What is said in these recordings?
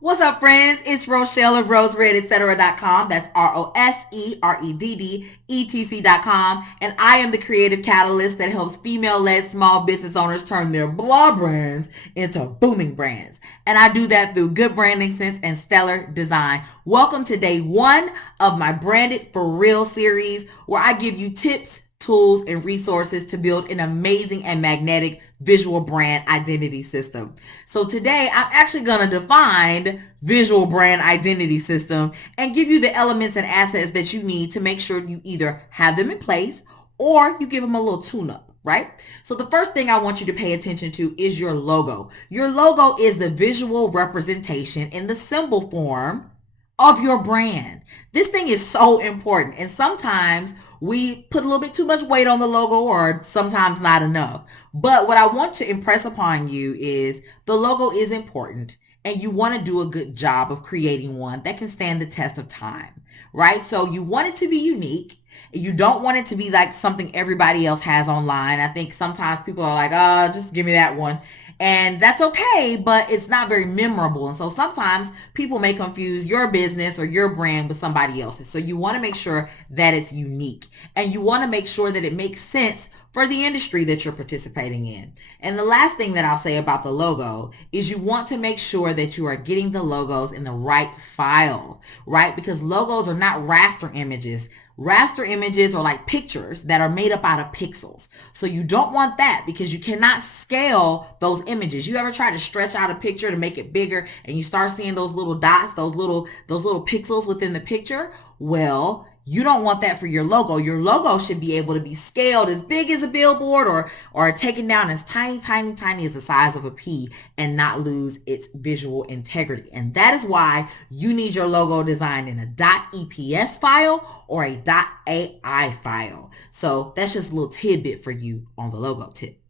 What's up, friends? It's Rochelle of RoseRedEtc.com. That's RoseReddEtc.com. And I am the creative catalyst that helps female-led small business owners turn their blah brands into booming brands. And I do that through good branding sense and stellar design. Welcome to day one of my Branded for Real series, where I give you tips, tools, and resources to build an amazing and magnetic visual brand identity system. So today I'm actually going to define visual brand identity system and give you the elements and assets that you need to make sure you either have them in place or you give them a little tune-up. Right? So the first thing I want you to pay attention to is your logo. Your logo is the visual representation in the symbol form of your brand. This thing is so important, and sometimes we put a little bit too much weight on the logo, or sometimes not enough. But what I want to impress upon you is the logo is important, and you want to do a good job of creating one that can stand the test of time, right? So you want it to be unique. You don't want it to be like something everybody else has online. I think sometimes people are like, oh, just give me that one. And that's okay, but it's not very memorable. And so sometimes people may confuse your business or your brand with somebody else's. So you want to make sure that it's unique, and you want to make sure that it makes sense for the industry that you're participating in. And the last thing that I'll say about the logo is you want to make sure that you are getting the logos in the right file, right? Because logos are not raster images. Raster images are like pictures that are made up out of pixels. So you don't want that, because you cannot scale those images. You ever try to stretch out a picture to make it bigger and you start seeing those little dots, those little pixels within the picture? Well, you don't want that for your logo. Your logo should be able to be scaled as big as a billboard, or taken down as tiny as the size of a pea, and not lose its visual integrity. And that is why you need your logo designed in a .eps file or a .ai file. So that's just a little tidbit for you on the logo tip.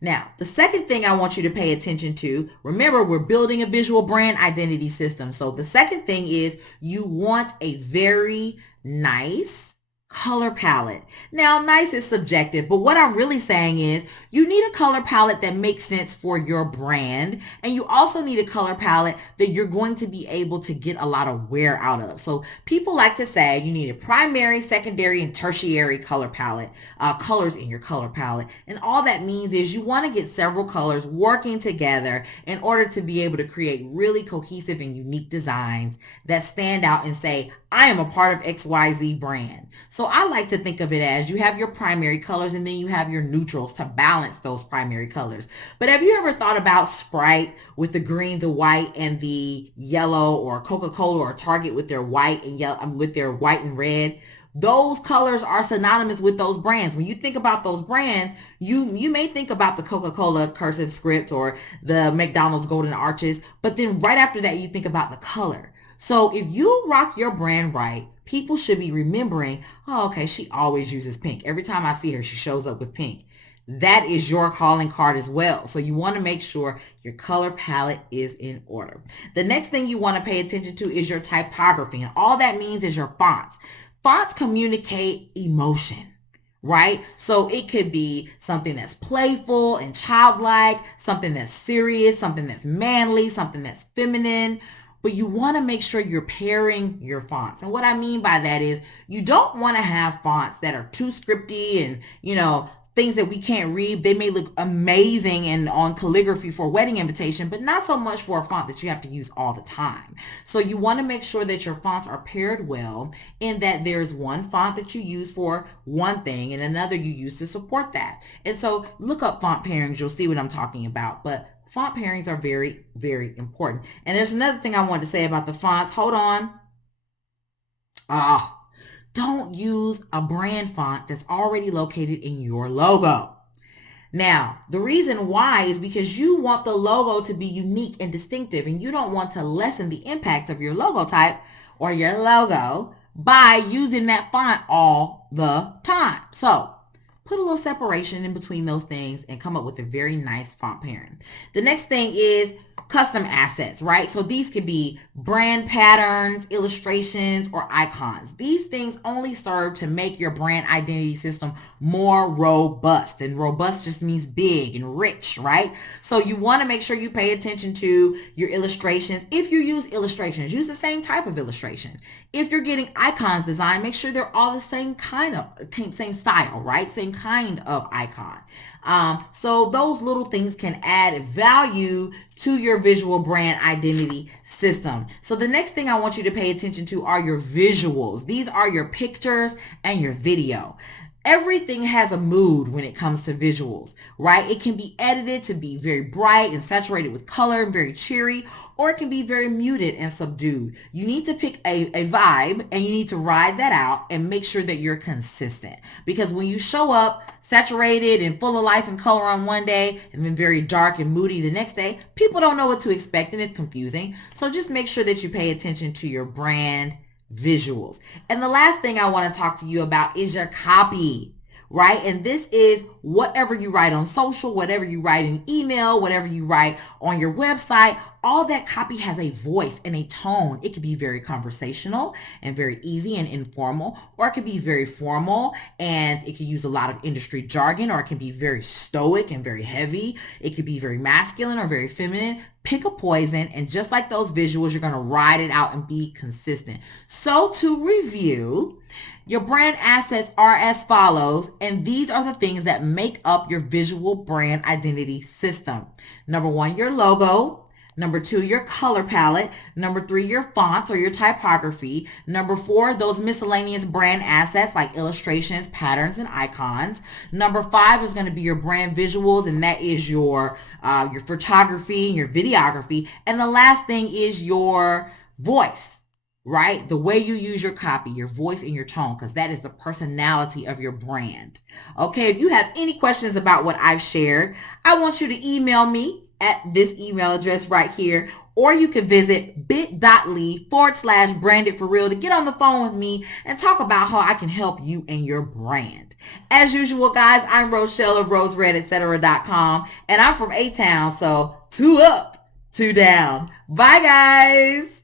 Now, the second thing I want you to pay attention to, remember, we're building a visual brand identity system. So the second thing is you want a very nice color palette. Now, nice is subjective, but what I'm really saying is you need a color palette that makes sense for your brand, and you also need a color palette that you're going to be able to get a lot of wear out of. So people like to say you need a primary, secondary, and tertiary color palette, colors in your color palette. And all that means is you want to get several colors working together in order to be able to create really cohesive and unique designs that stand out and say, I am a part of XYZ brand. So I like to think of it as you have your primary colors and then you have your neutrals to balance those primary colors. But have you ever thought about Sprite with the green, the white, and the yellow, or Coca-Cola or Target with their white and yellow, with their white and red? Those colors are synonymous with those brands. When you think about those brands, you may think about the Coca-Cola cursive script or the McDonald's golden arches, but then right after that, you think about the color. So if you rock your brand right, people should be remembering, oh, okay, she always uses pink. Every time I see her, she shows up with pink. That is your calling card as well. So you want to make sure your color palette is in order. The next thing you want to pay attention to is your typography. And all that means is your fonts. Fonts communicate emotion, right? So it could be something that's playful and childlike, something that's serious, something that's manly, something that's feminine. But you want to make sure you're pairing your fonts. And what I mean by that is you don't want to have fonts that are too scripty and, things that we can't read. They may look amazing and on calligraphy for a wedding invitation, but not so much for a font that you have to use all the time. So you want to make sure that your fonts are paired well, in that there's one font that you use for one thing and another you use to support that. And so look up font pairings. You'll see what I'm talking about. But font pairings are very, very important. And there's another thing I wanted to say about the fonts. Hold on. Don't use a brand font that's already located in your logo. Now, the reason why is because you want the logo to be unique and distinctive, and you don't want to lessen the impact of your logo type or your logo by using that font all the time. So put a little separation in between those things and come up with a very nice font pairing. The next thing is custom assets, right? So these could be brand patterns, illustrations, or icons. These things only serve to make your brand identity system more robust. And robust just means big and rich, right? So you want to make sure you pay attention to your illustrations. If you use illustrations, use the same type of illustration. If you're getting icons designed, make sure they're all the same same style, right? Same kind of icon. So those little things can add value to your visual brand identity system. So the next thing I want you to pay attention to are your visuals. These are your pictures and your video. Everything has a mood when it comes to visuals, right? It can be edited to be very bright and saturated with color and very cheery, or it can be very muted and subdued. You need to pick a vibe and you need to ride that out and make sure that you're consistent. Because when you show up saturated and full of life and color on one day and then very dark and moody the next day, people don't know what to expect and it's confusing. So just make sure that you pay attention to your brand visuals. And the last thing I want to talk to you about is your copy, right? And this is whatever you write on social, whatever you write in email, whatever you write on your website, all that copy has a voice and a tone. It could be very conversational and very easy and informal, or it could be very formal and it could use a lot of industry jargon, or it can be very stoic and very heavy. It could be very masculine or very feminine. Pick a poison, and just like those visuals, you're going to ride it out and be consistent. So to review, your brand assets are as follows, and these are the things that make up your visual brand identity system. Number 1, your logo. Number 2, your color palette. Number 3, your fonts or your typography. Number 4, those miscellaneous brand assets like illustrations, patterns, and icons. Number 5 is going to be your brand visuals, and that is your photography and your videography. And the last thing is your voice, right? The way you use your copy, your voice and your tone, because that is the personality of your brand. Okay, if you have any questions about what I've shared, I want you to email me at this email address right here, or you can visit bit.ly/branded4real to get on the phone with me and talk about how I can help you and your brand. As usual, guys, I'm Rochelle of RoseRedEtc.com, and I'm from A-Town, so 2 up, 2 down. Bye, guys.